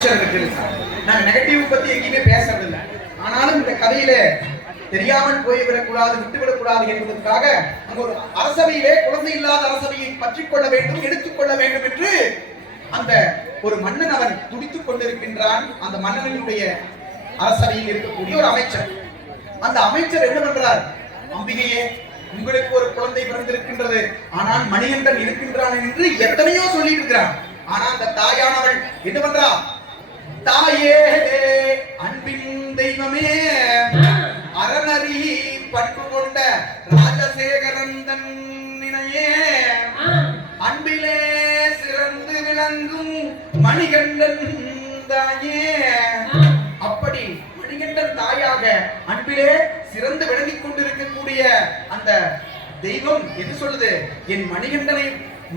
நாங்க நெகட்டிவ் பத்தி எங்கேயுமே பேசவில்லை. ஆனாலும் இந்த கதையில தெரியாமல் போய்விடக்கூடாது, விட்டுவிடக்கூடாது என்பதற்காக அங்க ஒரு அரசவையிலே குழந்தை இல்லாத அரசவையை பற்றிக்கொள்ள வேண்டும், எடுத்துக்கொள்ள வேண்டும் என்று அந்த ஒரு மன்னன் அவன் துடித்துக் கொண்டிருக்கின்றான். அந்த மன்னனுடைய அரசவையில் இருக்கக்கூடிய ஒரு அமைச்சர். அந்த அமைச்சர் என்ன பண்றார்? அம்பிகையே, உங்களுக்கு ஒரு குழந்தை பிறந்திருக்கின்றது, ஆனால் மணிகண்டன் இருக்கின்றான் என்று எத்தனையோ சொல்லிட்டு இருக்கிறான். ஆனா அந்த தாயானவள் என்ன பண்றா? தாயே, அன்பின் தெய்வமே, அரணறி பட்டு கொண்ட ராஜசேகரந்தன் நினையே, அன்பிலே சிறந்து விளங்கும் மணிகண்டன் தாயே. அப்படி மணிகண்டன் தாயாக அன்பிலே சிறந்து விளங்கிக் கொண்டிருக்கக்கூடிய அந்த தெய்வம் என்ன சொல்லுது? என்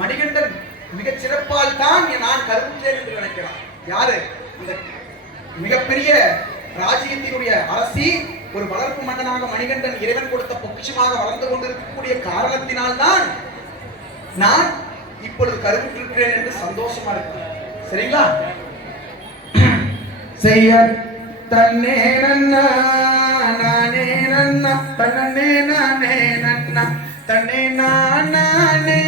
மணிகண்டன் மிகச் சிறப்பால் தான் நான் கருவுற்றேன் என்று நினைக்கிறான். யாரு? இந்த மிகப்பெரிய ராஜ்யத்தினுடைய அரசி, ஒரு வளர்ப்பு மன்னனாக மணிகண்டன் இறைவன் கொடுத்த பொக்கிஷமாக வளர்ந்து கொண்டிருக்கக்கூடிய காரணத்தினால் தான் நான் இப்பொழுது கருவுற்றிருக்கிறேன் என்று சந்தோஷமா இருக்கு. சரிங்களா? செய்ய தன்னே நன்னா நானே நன்னா தன்னே நானே நன்னா தன்னே நானே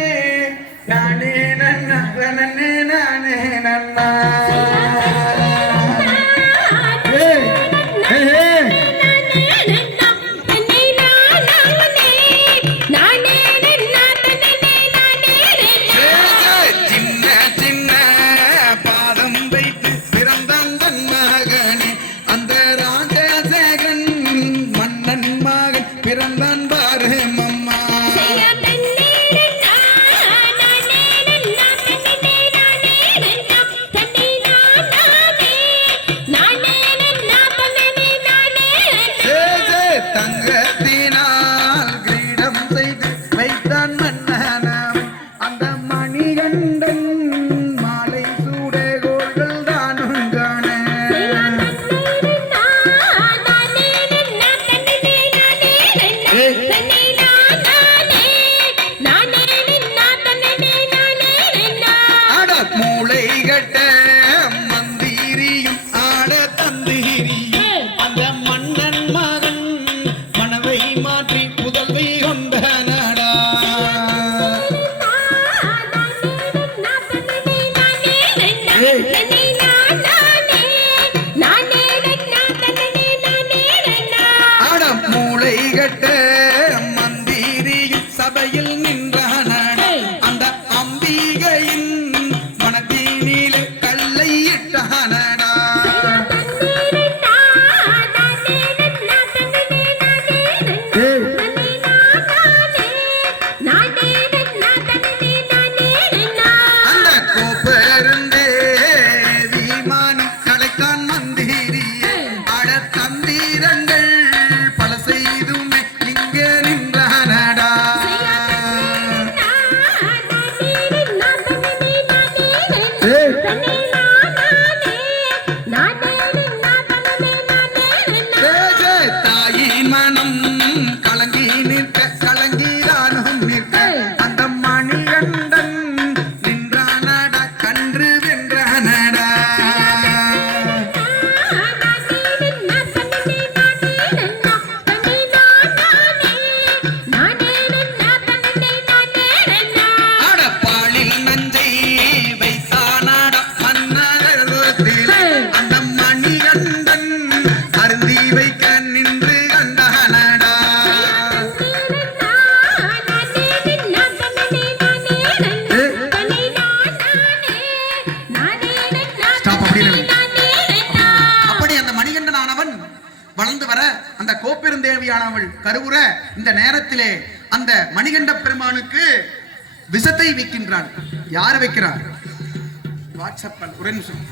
நானே நன்னா தன்னே நானே நன்னா. சபையில் நின்றான அந்த அம்பிகையின் மனத்தினில் கல்லை இட்டானடா. அந்த கோப்பெருந்தே விமானி கலைக்கான் மந்திரியே, அட தந்திரங்கள் பல செய்துமே இங்கே நின்றானடா. தாயின் மனம் கலங்கி நிற்க கலங்கிதானும் நிற்க அந்த மணிகண்டன் நின்றானடா, கன்று வென்றானடா. அடப்பாளில் நஞ்சை வைத்தானடா மன்னரத்தில், அந்த மணிகண்டன் அருந்தி வைக்க நின்று கண்டானடா. அப்படி அந்த மணிகண்டனானவன் வளர்ந்து வர அந்த கோப்பெருந்தேவியானவள் கருவுற இந்த நேரத்திலே அந்த மணிகண்ட பெருமானுக்கு விஷத்தை வைக்கின்றாள். யார் வைக்கிறார்? வாட்ஸ்அப் ஒரே நிமிஷம்.